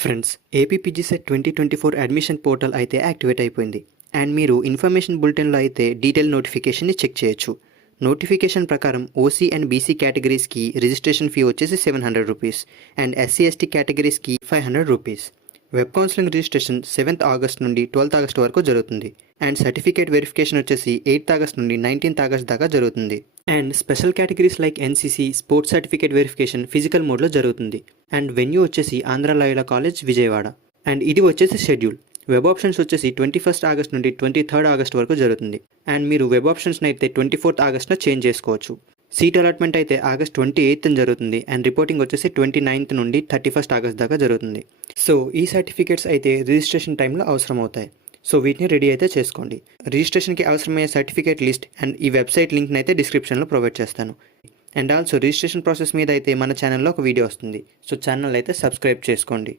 Friends, AP PGCET 2024 admission portal అయితే activate అయిపోయింది. And మీరు ఇన్ఫర్మేషన్ బులెటిన్లో అయితే డీటెయిల్ నోటిఫికేషన్ని చెక్ చేయొచ్చు. నోటిఫికేషన్ ప్రకారం ఓసీ అండ్ బీసీ కేటగిరీస్కి రిజిస్ట్రేషన్ ఫీ వచ్చేసి 700 రూపీస్ అండ్ ఎస్సీ ఎస్టీ కేటగిరీస్కి 500 rupees. Web counselling registration 7th August నుండి 12th ఆగస్ట్ వరకు జరుగుతుంది. అండ్ సర్టిఫికేట్ వెరిఫికేషన్ వచ్చేసి 8th ఆగస్ట్ నుండి 19th ఆగస్ట్ దాకా జరుగుతుంది. And special categories like NCC, sports certificate verification physical మోడ్లో జరుగుతుంది. అండ్ వెన్యూ వచ్చేసి ఆంధ్ర లాయోలా కాలేజ్, విజయవాడ. అండ్ ఇది వచ్చేసి షెడ్యూల్. వెబ్ ఆప్షన్స్ వచ్చేసి 21st ఆగస్ట్ నుండి 23rd ఆగస్ట్ వరకు జరుగుతుంది. అండ్ మీరు వెబ్ ఆప్షన్స్ని అయితే 24th ఆగస్ట్న చేంజ్ చేసుకోవచ్చు. సీట్ అలాట్మెంట్ అయితే ఆగస్ట్ 28th జరుగుతుంది. అండ్ రిపోర్టింగ్ వచ్చేసి 29th నుండి 31st ఆగస్ట్ దాకా జరుగుతుంది. సో ఈ సర్టిఫికేట్స్ అయితే రిజిస్ట్రేషన్ టైంలో అవసరం అవుతాయి. సో వీటిని రెడీ అయితే చేసుకోండి. రిజిస్ట్రేషన్కి అవసరమయ్యే సర్టిఫికేట్ లిస్ట్ అండ్ ఈ వెబ్సైట్ లింక్ని అయితే డిస్క్రిప్షన్లో ప్రొవైడ్ చేస్తాను. అండ్ ఆల్సో రిజిస్ట్రేషన్ ప్రాసెస్ మీద అయితే మన ఛానల్లో ఒక వీడియో వస్తుంది. సో ఛానల్ అయితే సబ్స్క్రైబ్ చేసుకోండి.